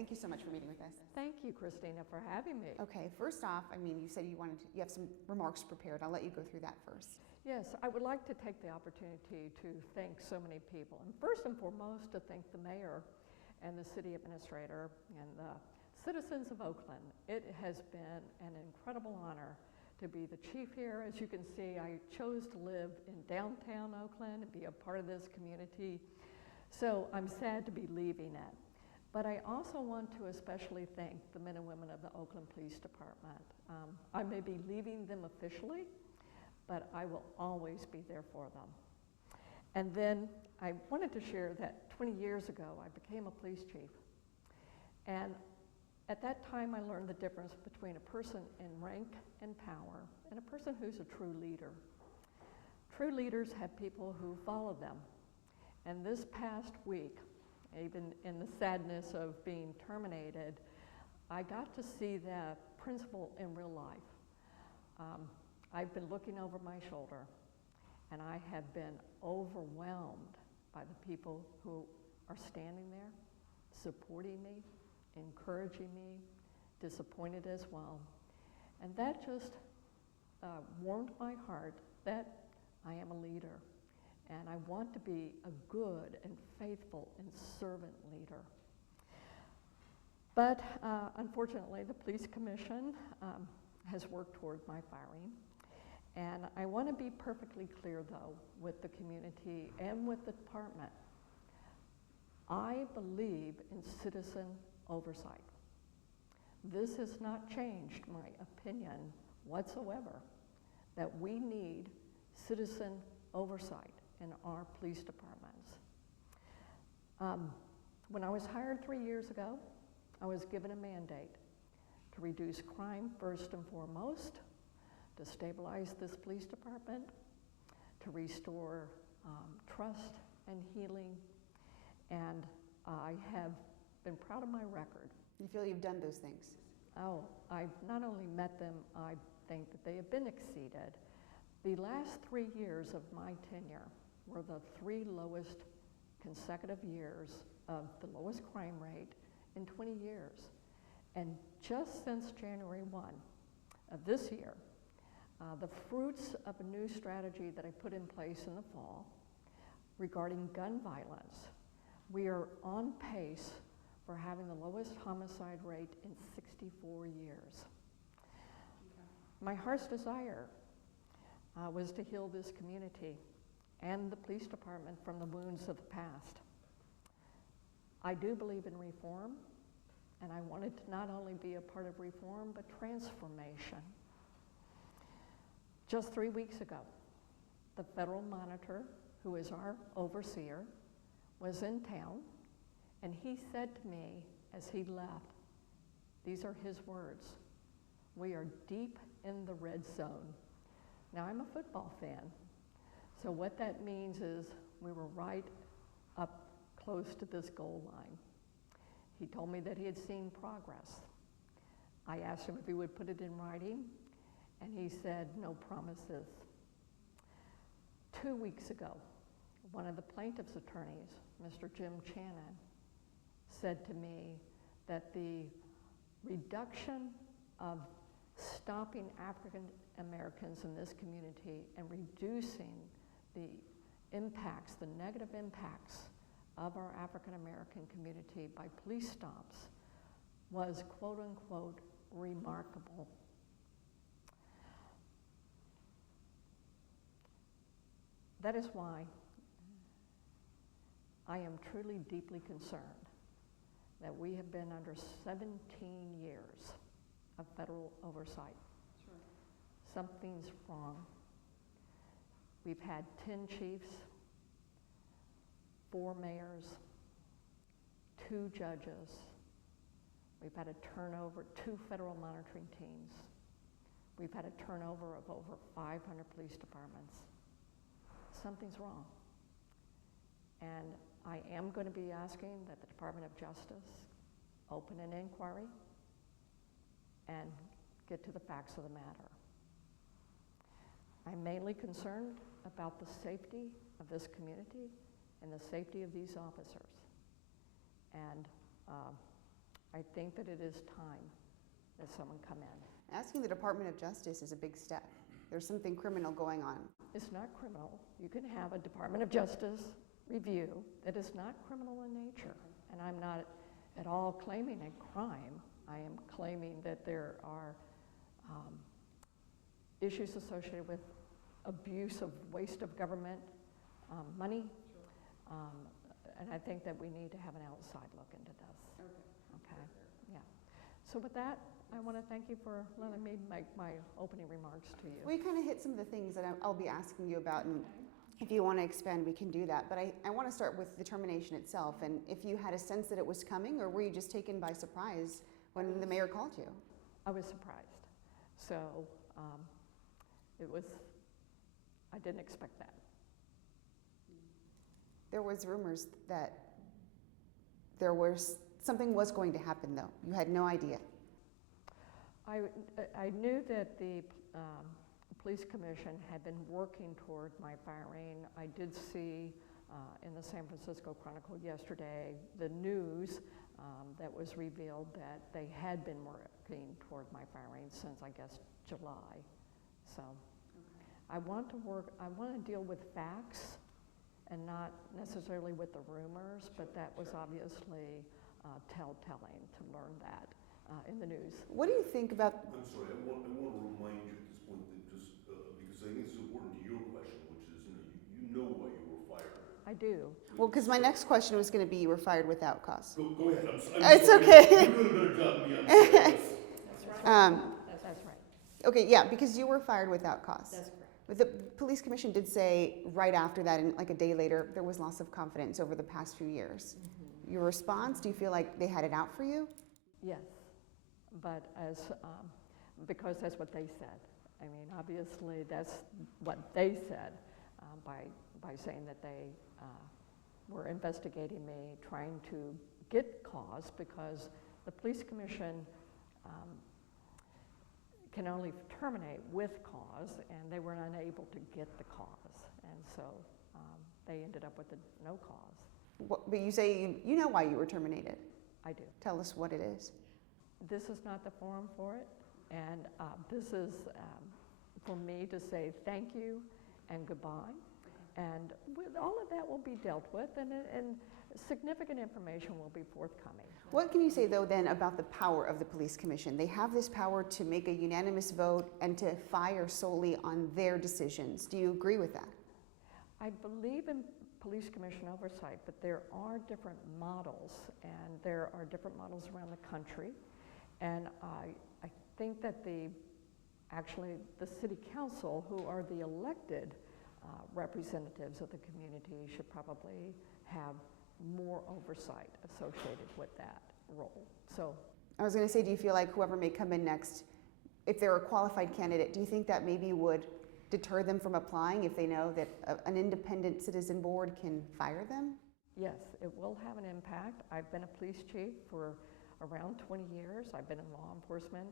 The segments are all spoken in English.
Thank you so much for meeting with us. Thank you, Christina, for having me. Okay, first off, I mean, you said you have some remarks prepared. I'll let you go through that first. Yes, I would like to take the opportunity to thank so many people, and first and foremost to thank the mayor and the city administrator and the citizens of Oakland. It has been an incredible honor to be the chief here. As you can see, I chose to live in downtown Oakland and be a part of this community, so I'm sad to be leaving it. But I also want to especially thank the men and women of the Oakland Police Department. I may be leaving them officially, but I will always be there for them. And then I wanted to share that 20 years ago, I became a police chief. And at that time, I learned the difference between a person in rank and power and a person who's a true leader. True leaders have people who follow them. And this past week, even in the sadness of being terminated, I got to see that principle in real life. I've been looking over my shoulder, and I have been overwhelmed by the people who are standing there, supporting me, encouraging me, disappointed as well. And that just warmed my heart that I am a leader, and I want to be a good and faithful and servant leader. But unfortunately, the police commission has worked toward my firing. And I want to be perfectly clear, though, with the community and with the department. I believe in citizen oversight. This has not changed my opinion whatsoever, that we need citizen oversight in our police departments. When I was hired 3 years ago, I was given a mandate to reduce crime first and foremost, to stabilize this police department, to restore trust and healing, and I have been proud of my record. You feel you've done those things? Oh, I've not only met them, I think that they have been exceeded. The last 3 years of my tenure were the 3 lowest consecutive years of the lowest crime rate in 20 years. And just since January 1 of this year, the fruits of a new strategy that I put in place in the fall regarding gun violence, we are on pace for having the lowest homicide rate in 64 years. Okay. My heart's desire was to heal this community and the police department from the wounds of the past. I do believe in reform, and I wanted to not only be a part of reform, but transformation. Just 3 weeks ago, the federal monitor, who is our overseer, was in town, and he said to me as he left, these are his words, "We are deep in the red zone." Now, I'm a football fan, so what that means is we were right up close to this goal line. He told me that he had seen progress. I asked him if he would put it in writing, and he said, no promises. 2 weeks ago, one of the plaintiff's attorneys, Mr. Jim Channon, said to me that the reduction of stopping African Americans in this community and reducing the impacts, the negative impacts of our African American community by police stops was, quote unquote, remarkable. That is why I am truly deeply concerned that we have been under 17 years of federal oversight. Sure. Something's wrong. We've had 10 chiefs, 4 mayors, 2 judges. We've had a turnover, 2 federal monitoring teams. We've had a turnover of over 500 police departments. Something's wrong. And I am going to be asking that the Department of Justice open an inquiry and get to the facts of the matter. I'm mainly concerned about the safety of this community and the safety of these officers. And I think that it is time that someone come in. Asking the Department of Justice is a big step. There's something criminal going on. It's not criminal. You can have a Department of Justice review that is not criminal in nature. And I'm not at all claiming a crime. I am claiming that there are issues associated with abuse of waste of government money. And I think that we need to have an outside look into this. Okay. Yeah. So with that, I want to thank you for letting me make my opening remarks to you. We kind of hit some of the things that I'll be asking you about, and if you want to expand, we can do that. But I want to start with the termination itself, and if you had a sense that it was coming, or were you just taken by surprise when the mayor called you? I was surprised. So I didn't expect that. There was rumors that something was going to happen, though. You had no idea. I knew that the police commission had been working toward my firing. I did see in the San Francisco Chronicle yesterday the news that was revealed that they had been working toward my firing since, I guess, July. So I want to deal with facts and not necessarily with the rumors, but that was obviously telltale to learn that in the news. What do you think about... I'm sorry, I want to remind you at this point that just, because I think it's important to your question, which is, you know why you were fired. I do. Well, because my next question was going to be, you were fired without cause. Go ahead, I'm It's sorry. okay. You're doing a better job than me, I'm sorry. That's right. That's right. Okay, yeah, because you were fired without cause. That's correct. But the police commission did say right after that, and like a day later, there was loss of confidence over the past few years. Mm-hmm. Your response, do you feel like they had it out for you? Yes, but because that's what they said. I mean, obviously, that's what they said by saying that they were investigating me, trying to get cause, because the police commission can only terminate with cause, and they were unable to get the cause, and so they ended up with no cause. But you say you know why you were terminated. I do. Tell us what it is. This is not the forum for it, and this is for me to say thank you and goodbye, and all of that will be dealt with, and significant information will be forthcoming. What can you say, though, then, about the power of the police commission? They have this power to make a unanimous vote and to fire solely on their decisions. Do you agree with that? I believe in police commission oversight, but there are different models, and there are different models around the country, and I think that actually the city council, who are the elected representatives of the community, should probably have more oversight associated with that role. So I was going to say, do you feel like whoever may come in next, if they're a qualified candidate, do you think that maybe would deter them from applying if they know that an independent citizen board can fire them? yes, it will have an impact. I've been a police chief for around 20 years. I've been in law enforcement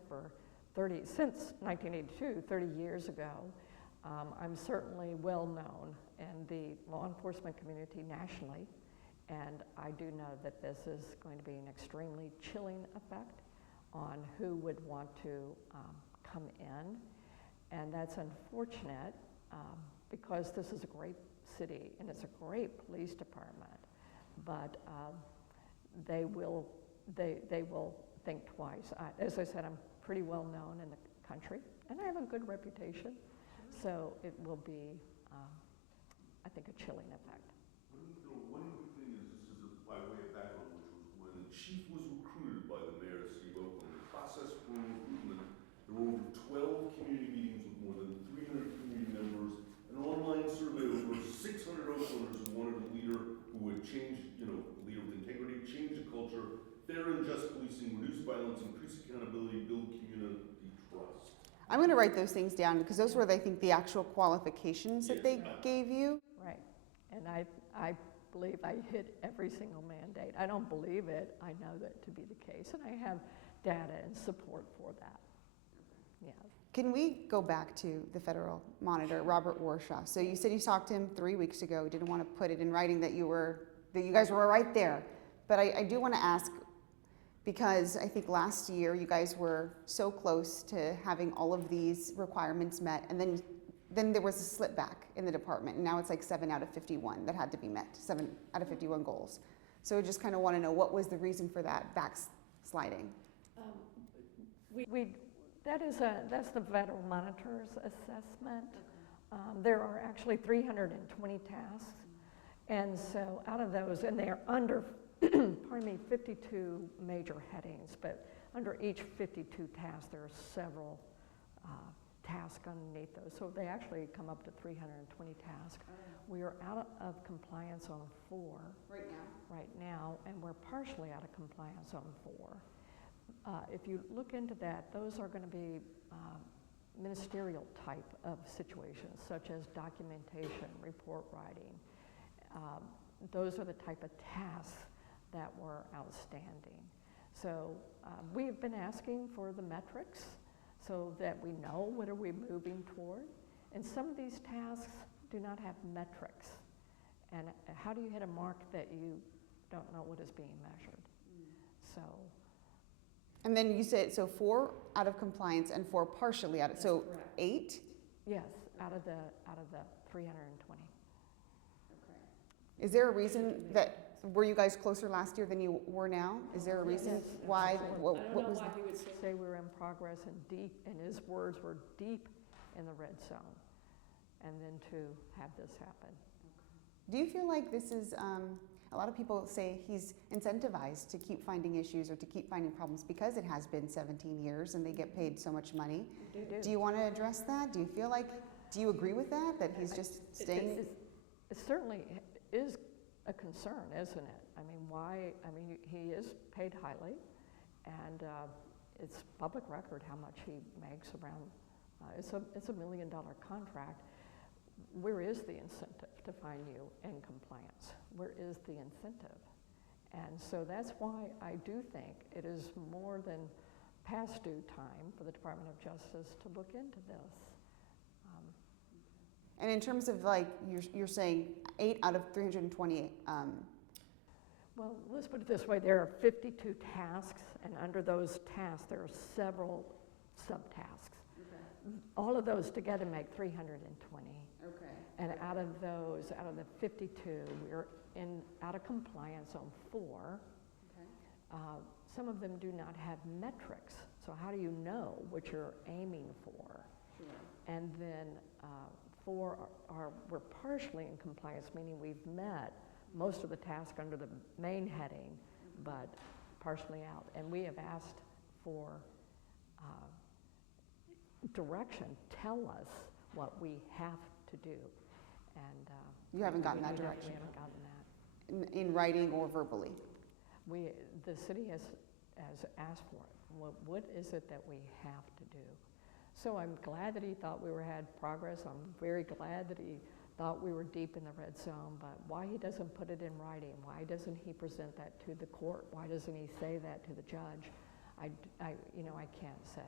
since 1982, 30 years ago. I'm certainly well known in the law enforcement community nationally, and I do know that this is going to be an extremely chilling effect on who would want to come in, and that's unfortunate because this is a great city and it's a great police department, but they will think twice. As I said, I'm pretty well known in the country, and I have a good reputation, so it will be, I think, a chilling effect. One other thing is, this is by way of background, which was when the chief was recruited by the mayor of the city of Oakland. The process for recruitment, there were over 12 community meetings with more than 300 community members, an online survey of over 600 Oaklanders who wanted a leader who would change, a leader with integrity, change the culture, fair and just policing, reduce violence, increase accountability, build community trust. I'm going to write those things down because those were, I think, the actual qualifications that they gave you. Right, and I believe I hit every single mandate. I don't believe it, I know that to be the case, and I have data and support for that. Yeah. Can we go back to the federal monitor, Robert Warshaw? So you said you talked to him 3 weeks ago. You didn't want to put it in writing that you guys were right there. But I do want to ask, Because I think last year you guys were so close to having all of these requirements met, and then there was a slip back in the department, and now it's like 7 out of 51 that had to be met, 7 out of 51 goals. So I just kind of want to know what was the reason for that backsliding. That's the Federal Monitor's assessment. There are actually 320 tasks, and so out of those, and they are under, pardon me, 52 major headings, but under each 52 tasks, there are several tasks underneath those. So they actually come up to 320 tasks. We are out of compliance on 4 right now, and we're partially out of compliance on 4. If you look into that, those are going to be ministerial type of situations, such as documentation, report writing. Those are the type of tasks that were outstanding. So we've been asking for the metrics so that we know what are we moving toward. And some of these tasks do not have metrics. And how do you hit a mark that you don't know what is being measured? So. And then you said, so 4 out of compliance and 4 partially out of, so correct. 8? Yes, out of the 320. Okay. Is there a reason that, were you guys closer last year than you were now? Is there a reason Yes. why? What I don't know was why the, he would say we were in progress and deep, and his words were deep in the red zone, and then to have this happen. do you feel like this is, a lot of people say he's incentivized to keep finding issues or to keep finding problems because it has been 17 years and they get paid so much money. Do you want to address that? Do you feel like, do you agree with that, that he's just staying? It certainly is a concern, isn't it? I mean, why? I mean, he is paid highly, and it's public record how much he makes around. It's a $1 million contract. Where is the incentive to find you in compliance? Where is the incentive? And so that's why I do think it is more than past due time for the Department of Justice to look into this. And in terms of like, you're saying 8 out of 328. Well, let's put it this way. There are 52 tasks, and under those tasks, there are several subtasks. Okay. All of those together make 320. Okay. And out of the 52, we're out of compliance on 4. Okay. Some of them do not have metrics. So how do you know what you're aiming for? Sure. And then 4 we're partially in compliance, meaning we've met most of the tasks under the main heading, but partially out. And we have asked for direction. Tell us what we have to do. And You haven't gotten that direction? We haven't gotten that. In writing or verbally? The city has asked for it. What is it that we have to do? So I'm glad that he thought we had progress. I'm very glad that he thought we were deep in the red zone, but why he doesn't put it in writing? Why doesn't he present that to the court? Why doesn't he say that to the judge? I can't say.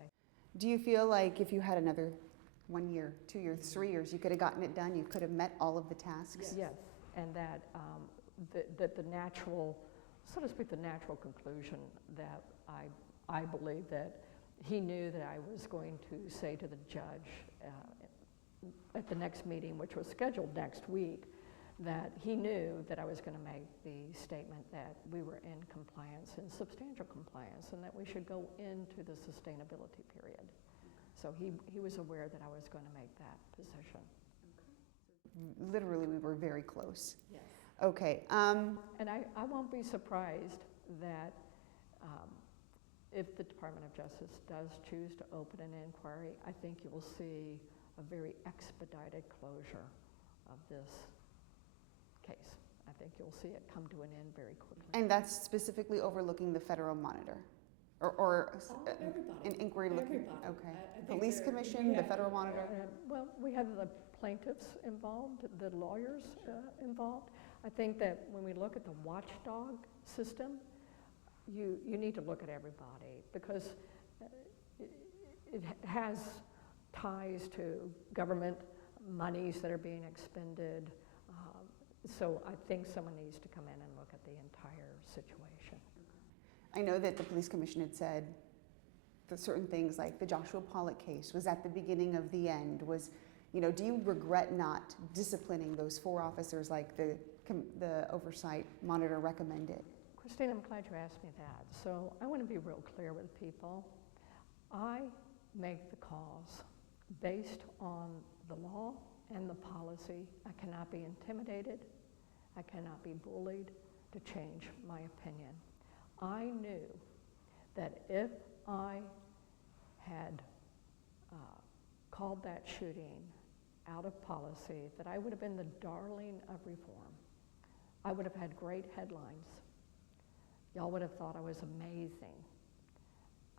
Do you feel like if you had another 1 year, 2 years, 3 years, you could have gotten it done? You could have met all of the tasks? Yes, and that the natural, so to speak, the natural conclusion that I believe that he knew that I was going to say to the judge at the next meeting, which was scheduled next week, that he knew that I was going to make the statement that we were in compliance, in substantial compliance, and that we should go into the sustainability period. So he was aware that I was going to make that position. Okay. Literally, we were very close. Yes. Okay. And I won't be surprised that if the Department of Justice does choose to open an inquiry, I think you will see a very expedited closure of this case. I think you'll see it come to an end very quickly. And that's specifically overlooking the Federal Monitor? Or an inquiry looking? Okay. Police Commission, the Federal Monitor? Well, we have the plaintiffs involved, the lawyers involved. I think that when we look at the watchdog system, you need to look at everybody because it has ties to government monies that are being expended. So I think someone needs to come in and look at the entire situation. I know that the police commission had said that certain things like the Joshua Pollak case was at the beginning of the end, was, you know, do you regret not disciplining those 4 officers like the oversight monitor recommended? Christine, I'm glad you asked me that. So I want to be real clear with people. I make the calls based on the law and the policy. I cannot be intimidated. I cannot be bullied to change my opinion. I knew that if I had called that shooting out of policy, that I would have been the darling of reform. I would have had great headlines. Y'all would have thought I was amazing.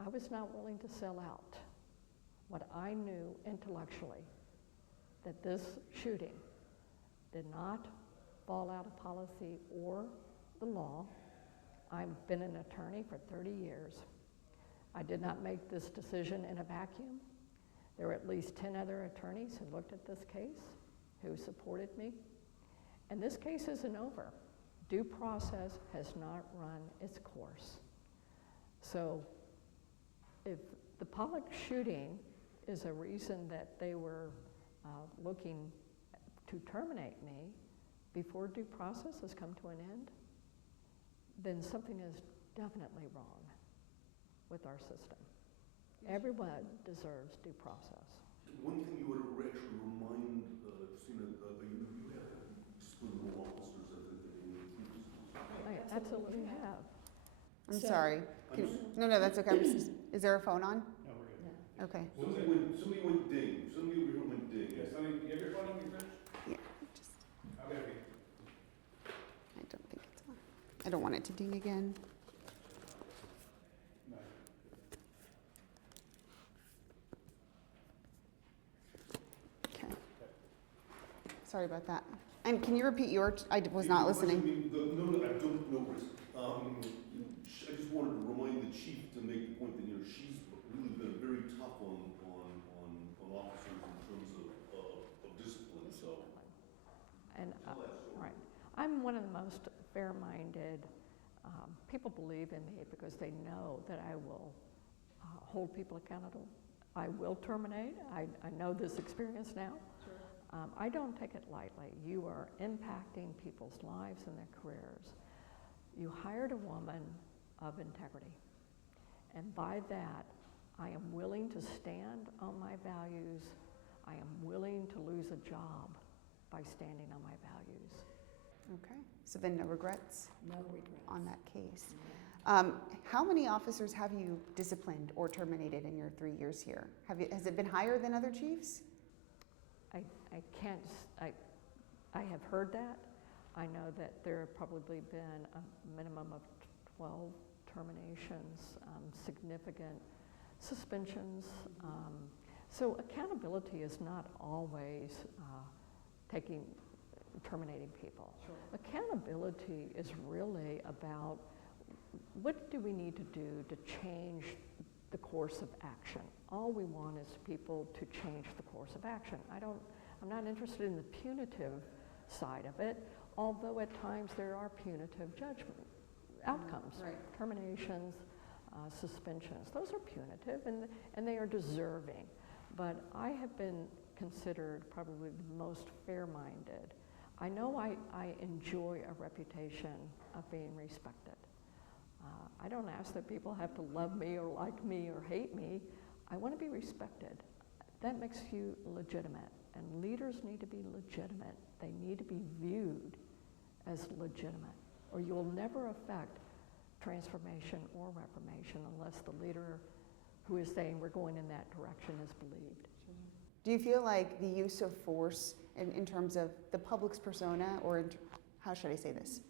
I was not willing to sell out what I knew intellectually, that this shooting did not fall out of policy or the law. I've been an attorney for 30 years. I did not make this decision in a vacuum. There were at least 10 other attorneys who looked at this case, who supported me. And this case isn't over. Due process has not run its course. So if the Pollak shooting is a reason that they were looking to terminate me before due process has come to an end, then something is definitely wrong with our system. Everyone deserves due process. One thing you ought to actually remind Christina, you have disciplined more officers than I absolutely have. I'm So- sorry. No, that's okay. Is there a phone on? No, we're good. Yeah. Okay. Somebody went ding. Somebody over here went ding. Yeah, somebody, you have your phone on me, Rich? Yeah, just, How about me? I don't think it's on. I don't want it to ding again. No. Okay. Sorry about that. And can you repeat I was not listening. No, I don't know, Chris. I just wanted to remind the chief to make the point that, you know, she's really been very tough on officers in terms of discipline, so. And, right. I'm one of the most fair-minded. People believe in me because they know that I will hold people accountable. I will terminate. I know this experience now. I don't take it lightly. You are impacting people's lives and their careers. You hired a woman of integrity. And by that, I am willing to stand on my values. I am willing to lose a job by standing on my values. Okay. So then no regrets No regrets. on that case. How many officers have you disciplined or terminated in your 3 years here? Has it been higher than other chiefs? I have heard that. I know that there have probably been a minimum of 12 terminations, significant suspensions. So accountability is not always terminating people. Sure. Accountability is really about what do we need to do to change the course of action. All we want is people to change the course of action. I'm not interested in the punitive side of it, although at times there are punitive judgment outcomes. Right. Terminations, suspensions, those are punitive and they are deserving. But I have been considered probably the most fair-minded. I know I enjoy a reputation of being respected. I don't ask that people have to love me or like me or hate me. I want to be respected. That makes you legitimate. And leaders need to be legitimate. They need to be viewed as legitimate, or you will never affect transformation or reformation unless the leader who is saying we're going in that direction is believed. Do you feel like the use of force in terms of the public's persona, or how should I say this?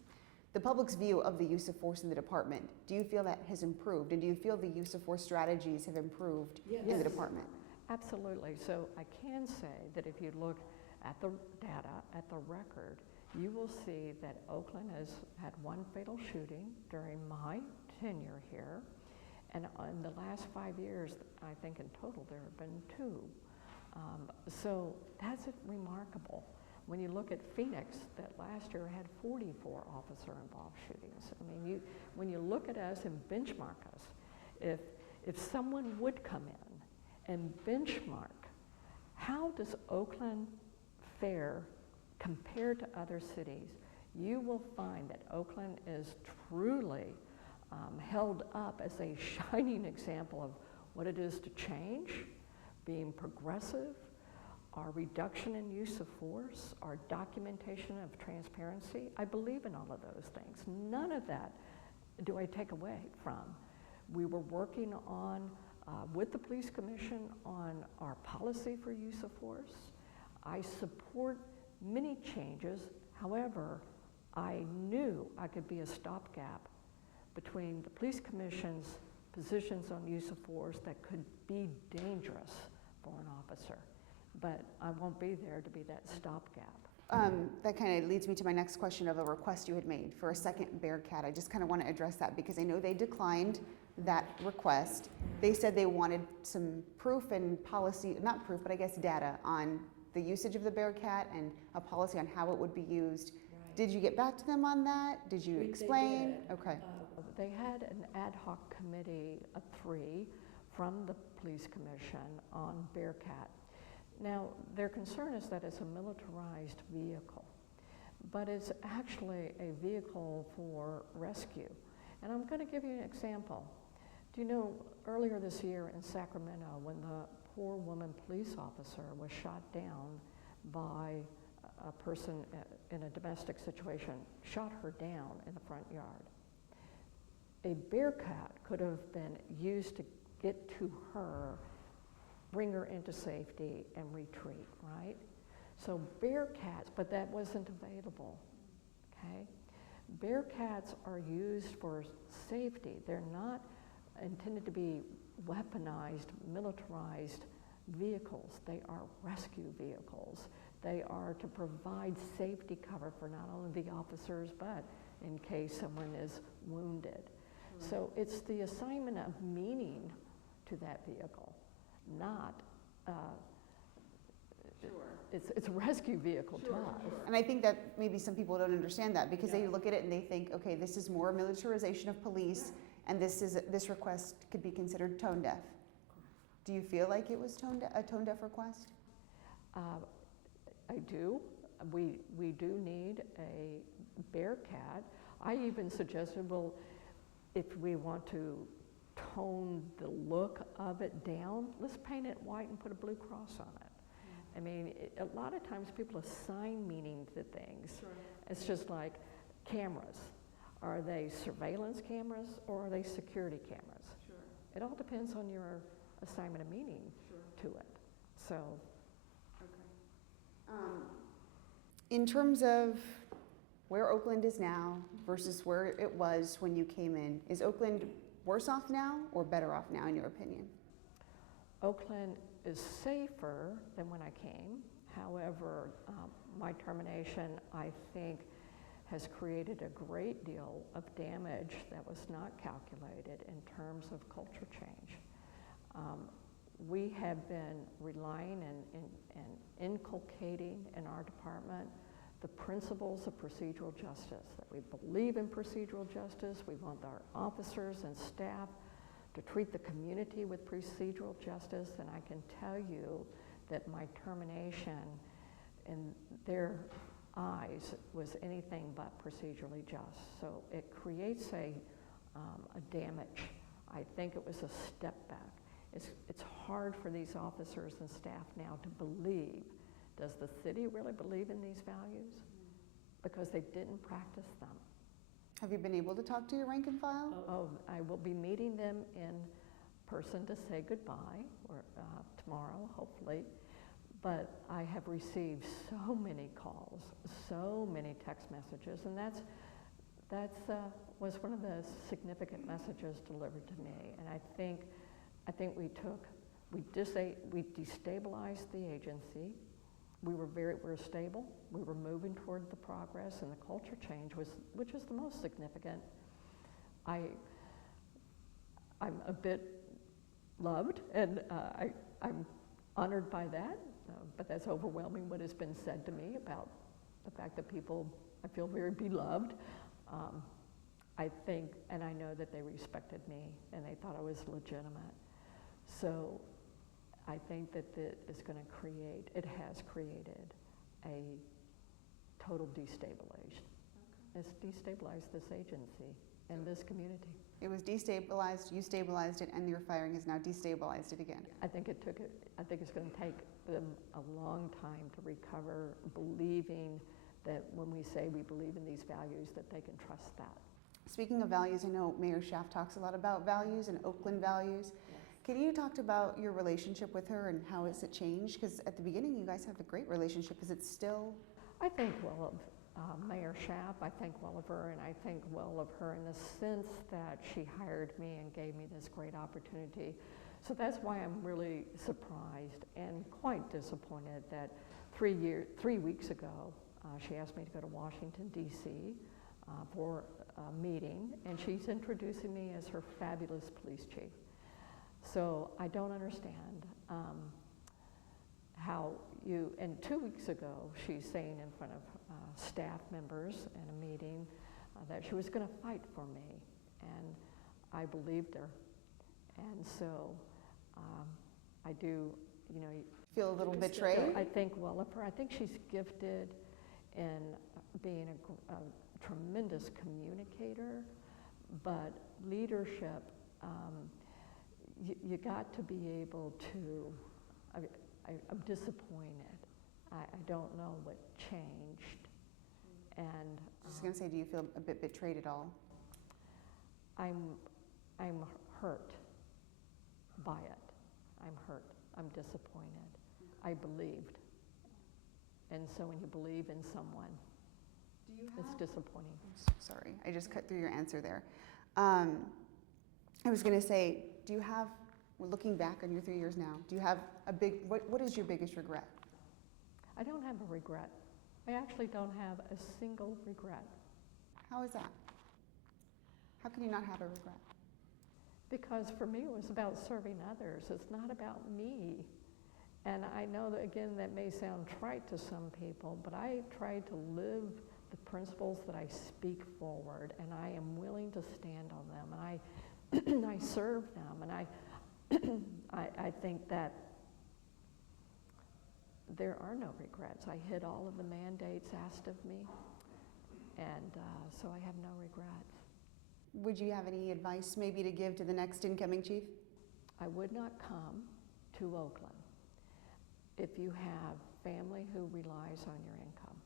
The public's view of the use of force in the department, do you feel that has improved? And do you feel the use of force strategies have improved in the Yes. department? Absolutely. So I can say that if you look at the data, at the record, you will see that Oakland has had one fatal shooting during my tenure here. And in the last 5 years, I think in total there have been 2. So that's remarkable. When you look at Phoenix, that last year had 44 officer-involved shootings. I mean, when you look at us and benchmark us, if someone would come in and benchmark, how does Oakland fare compared to other cities, you will find that Oakland is truly held up as a shining example of what it is to change, being progressive, our reduction in use of force, our documentation of transparency. I believe in all of those things. None of that do I take away from. We were working on, with the Police Commission, on our policy for use of force. I support many changes. However, I knew I could be a stopgap between the Police Commission's positions on use of force that could be dangerous for an officer. But I won't be there to be that stopgap. That kind of leads me to my next question of a request you had made for a second Bearcat. I just kind of want to address that because I know they declined that request. They said they wanted some proof and policy, not proof, but I guess data on the usage of the Bearcat and a policy on how it would be used. Right. Did you get back to them on that? Did you explain? They did. Okay. They had an ad hoc committee of 3 from the Police Commission on Bearcat. Now, their concern is that it's a militarized vehicle, but it's actually a vehicle for rescue. And I'm going to give you an example. Do you know, earlier this year in Sacramento, when the poor woman police officer was shot down by a person in a domestic situation, shot her down in the front yard. A Bearcat could have been used to get to her, bring her into safety, and retreat, right? So Bearcats, but that wasn't available, okay? Bearcats are used for safety. They're not intended to be weaponized, militarized vehicles. They are rescue vehicles. They are to provide safety cover for not only the officers, but in case someone is wounded. Mm-hmm. So it's the assignment of meaning to that vehicle, not it's a rescue vehicle to us. And I think that maybe some people don't understand that because they look at it and they think, okay, this is more militarization of police, and this request could be considered tone deaf. Do you feel like it was a tone deaf request? I do. We do need a Bearcat. I even suggested, well, if we want to tone the look of it down, let's paint it white and put a blue cross on it. I mean, a lot of times people assign meaning to things. Sure. It's just like cameras. Are they surveillance cameras or are they security cameras? Sure. It all depends on your assignment of meaning to it. So. Okay. In terms of where Oakland is now versus where it was when you came in, is Oakland worse off now or better off now in your opinion? Oakland is safer than when I came. However, my termination, I think, has created a great deal of damage that was not calculated in terms of culture change. We have been relying and inculcating in our department the principles of procedural justice, that we believe in procedural justice. We want our officers and staff to treat the community with procedural justice, and I can tell you that my termination in their eyes was anything but procedurally just. So it creates a damage. I think it was a step back. It's hard for these officers and staff now to believe. Does the city really believe in these values? Because they didn't practice them. Have you been able to talk to your rank and file? Oh, I will be meeting them in person to say goodbye, or tomorrow, hopefully. But I have received so many calls, so many text messages, and that was one of the significant messages delivered to me. And I think we destabilized the agency. We were stable. We were moving toward the progress, and the culture change which is the most significant. I'm a bit loved, and I'm honored by that. but that's overwhelming what has been said to me about the fact that people, I feel very beloved. I think, and I know that they respected me and they thought I was legitimate. So I think that it is going to create, it has created a total destabilization. It's destabilized this agency and this community. It was destabilized, you stabilized it, and your firing has now destabilized it again. I think it's going to take them a long time to recover, believing that when we say we believe in these values, that they can trust that. Speaking of values, I know Mayor Schaaf talks a lot about values and Oakland values. Can you talk about your relationship with her and how has it changed? Because at the beginning, you guys have a great relationship. Is it still? I think well of Mayor Schaaf. I think well of her, and I think well of her in the sense that she hired me and gave me this great opportunity. So that's why I'm really surprised and quite disappointed that 3 weeks ago, she asked me to go to Washington, D.C. For a meeting, and she's introducing me as her fabulous police chief. So I don't understand how you, and 2 weeks ago, she's saying in front of staff members in a meeting that she was going to fight for me, and I believed her. And so I do, you know. Feel a little betrayed? I think well of her. I think she's gifted in being a tremendous communicator, but leadership, you got to be able to, I'm disappointed. I don't know what changed. And I was going to say, do you feel a bit betrayed at all? I'm hurt by it. I'm hurt. I'm disappointed. I believed. And so when you believe in someone, it's disappointing. Sorry, I just cut through your answer there. I was going to say, do you have, looking back on your 3 years now, do you have a big, what is your biggest regret? I don't have a regret. I actually don't have a single regret. How is that? How can you not have a regret? Because for me, it was about serving others. It's not about me. And I know that, again, that may sound trite to some people, but I tried to live the principles that I speak forward, and I am willing to stand on them, and I serve them, and I think that there are no regrets. I hit all of the mandates asked of me, and so I have no regrets. Would you have any advice maybe to give to the next incoming chief? I would not come to Oakland if you have family who relies on your income.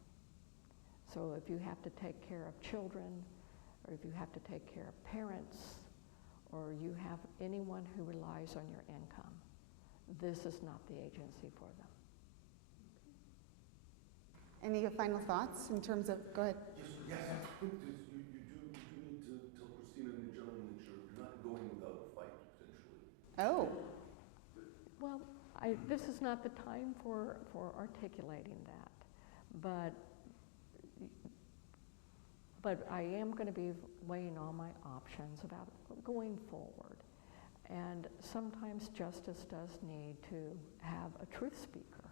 So if you have to take care of children, or if you have to take care of parents, or you have anyone who relies on your income, this is not the agency for them. Any final thoughts in terms of, go ahead. Yes, quick, you do need to tell Christina and the gentleman that you're not going without a fight, potentially. Oh, Well, this is not the time for articulating that, but I am going to be weighing all my options about going forward. And sometimes justice does need to have a truth speaker.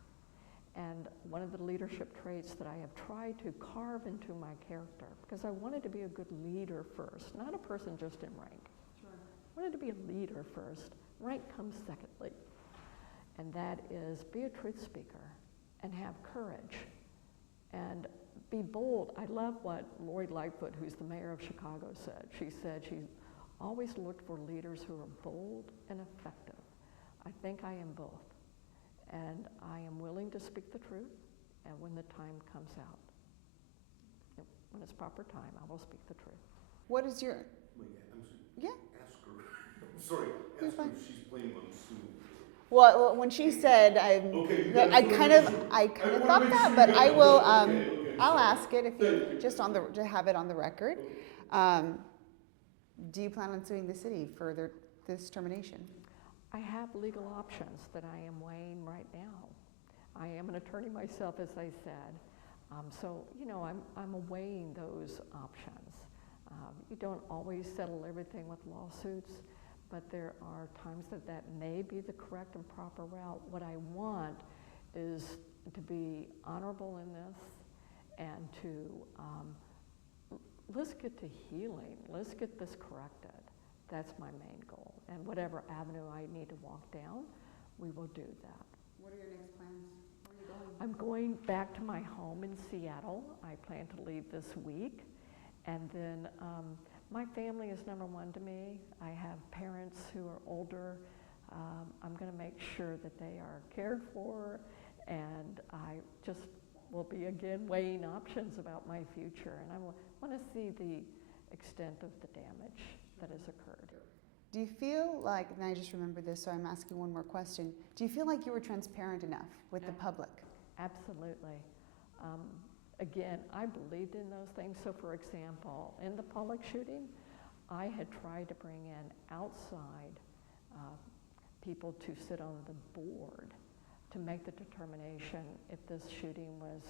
And one of the leadership traits that I have tried to carve into my character, because I wanted to be a good leader first, not a person just in rank. Sure. I wanted to be a leader first. Rank comes secondly. And that is be a truth speaker and have courage and be bold. I love what Lori Lightfoot, who's the mayor of Chicago, said. She said she always looked for leaders who are bold and effective. I think I am both. And I am willing to speak the truth, and when the time comes out, when it's proper time, I will speak the truth. what is your, Wait, I'm sorry. yeah. Ask her. I'm sorry. You're Ask her fine. if she's planning on suing. Well, when she said, Okay, I kind of thought that, but I will, Okay, I'll sorry. ask it if you, just on the, to have it on the record. Do you plan on suing the city for this termination? I have legal options that I am weighing right now. I am an attorney myself, as I said. So, you know, I'm weighing those options. You don't always settle everything with lawsuits, but there are times that may be the correct and proper route. What I want is to be honorable in this and to, let's get to healing. Let's get this corrected. That's my main goal. And whatever avenue I need to walk down, we will do that. What are your next plans? Where are you going? I'm going back to my home in Seattle. I plan to leave this week. And then my family is number one to me. I have parents who are older. I'm going to make sure that they are cared for, and I just will be again weighing options about my future. And I want to see the extent of the damage that has occurred. Do you feel like, and I just remembered this, so I'm asking one more question. Do you feel like you were transparent enough with the public? Absolutely. Again, I believed in those things. So for example, in the Pollak shooting, I had tried to bring in outside people to sit on the board to make the determination if this shooting was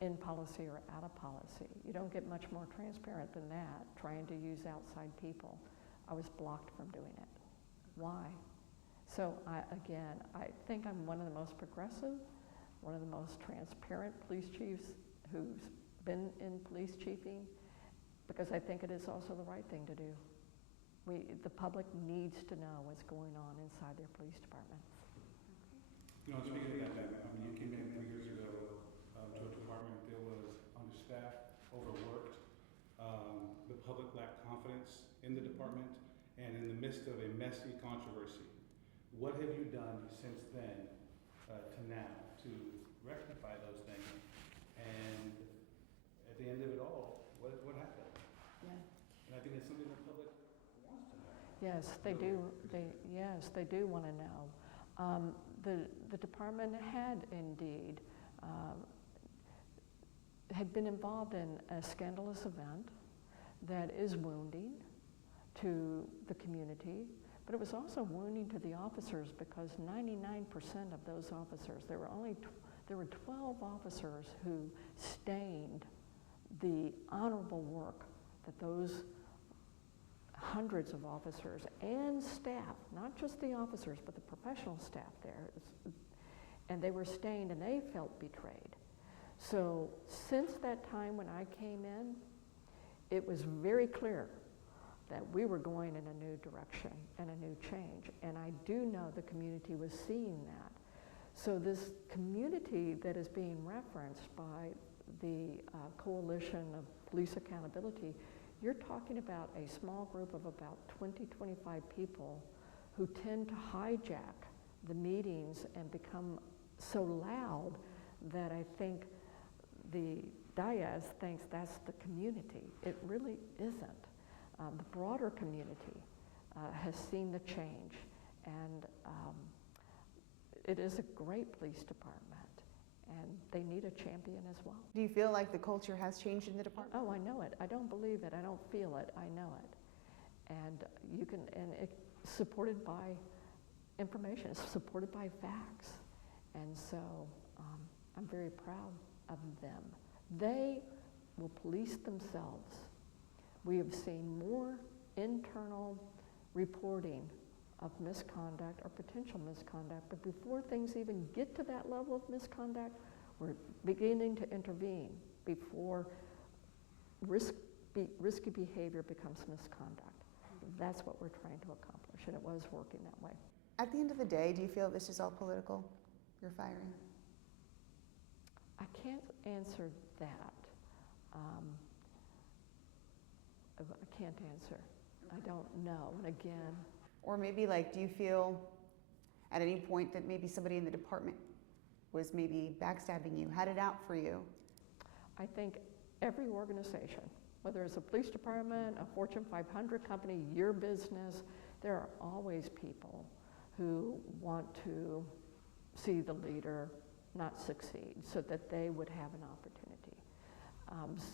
in policy or out of policy. You don't get much more transparent than that, trying to use outside people. I was blocked from doing it. Why? So I think I'm one of the most progressive, one of the most transparent police chiefs who's been in police chiefing, because I think it is also the right thing to do. The public needs to know what's going on inside their police departments. You know, speaking of that, I mean, you came in 3 years ago to a department that was understaffed, overworked. The public lacked confidence in the department, and in the midst of a messy controversy. What have you done since then to now to rectify those things? And at the end of it all, what happened? Yeah. And I think it's something the public wants to know. Yes, they do. They do want to know. The department had indeed had been involved in a scandalous event that is wounding to the community, but it was also wounding to the officers, because 99% of those officers, there were 12 officers who stained the honorable work that those hundreds of officers and staff, not just the officers, but the professional staff there, and they were stained and they felt betrayed. So since that time when I came in, it was very clear that we were going in a new direction and a new change. And I do know the community was seeing that. So this community that is being referenced by the Coalition of Police Accountability, you're talking about a small group of about 20, 25 people who tend to hijack the meetings and become so loud that I think the Diaz thinks that's the community. It really isn't. The broader community has seen the change, and it is a great police department, and they need a champion as well. Do you feel like the culture has changed in the department? Oh, I know it. I don't believe it. I don't feel it. I know it. And it's supported by information. It's supported by facts. And so I'm very proud of them. They will police themselves. We have seen more internal reporting of misconduct or potential misconduct, but before things even get to that level of misconduct, we're beginning to intervene before risky behavior becomes misconduct. That's what we're trying to accomplish, and it was working that way. At the end of the day, do you feel this is all political, your firing? I can't answer that. I can't answer. I don't know. And again, Or maybe like, do you feel at any point that maybe somebody in the department was maybe backstabbing you, had it out for you? I think every organization, whether it's a police department, a Fortune 500 company, your business, there are always people who want to see the leader not succeed so that they would have an opportunity.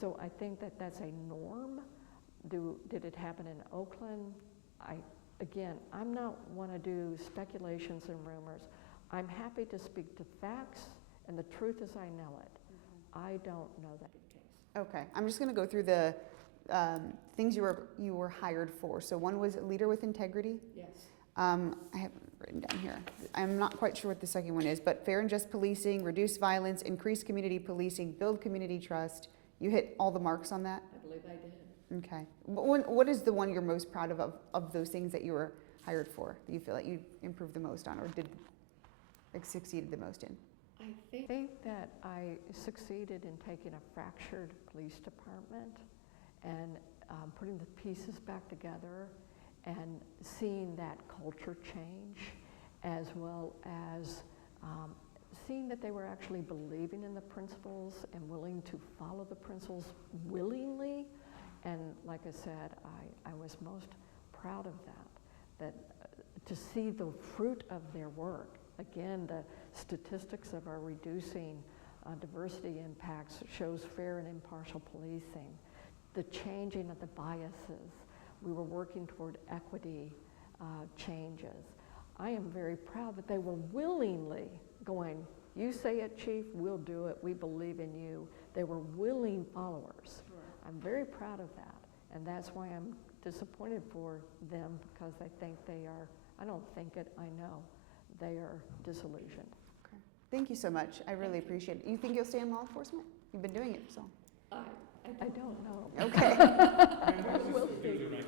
So I think that that's a norm. Did it happen in Oakland? I'm not one to do speculations and rumors. I'm happy to speak to facts and the truth as I know it. I don't know that case. Okay, I'm just going to go through the things you were hired for. So one was leader with integrity. Yes. I have it written down here. I'm not quite sure what the second one is, but fair and just policing, reduce violence, increase community policing, build community trust. You hit all the marks on that? I believe I did. Okay. What is the one you're most proud of those things that you were hired for, that you feel like you improved the most on or did succeeded the most in? I think that I succeeded in taking a fractured police department and putting the pieces back together and seeing that culture change, as well as seeing that they were actually believing in the principles and willing to follow the principles willingly. And like I said, I was most proud of that to see the fruit of their work. Again, the statistics of our reducing diversity impacts shows fair and impartial policing, the changing of the biases. We were working toward equity changes. I am very proud that they were willingly going, you say it, Chief, we'll do it, we believe in you. They were willing followers. Right. I'm very proud of that, and that's why I'm disappointed for them, because I think they are, I don't think it, I know, they are disillusioned. Okay. Thank you so much. I really appreciate it. You think you'll stay in law enforcement? You've been doing it, so. I don't know. Okay.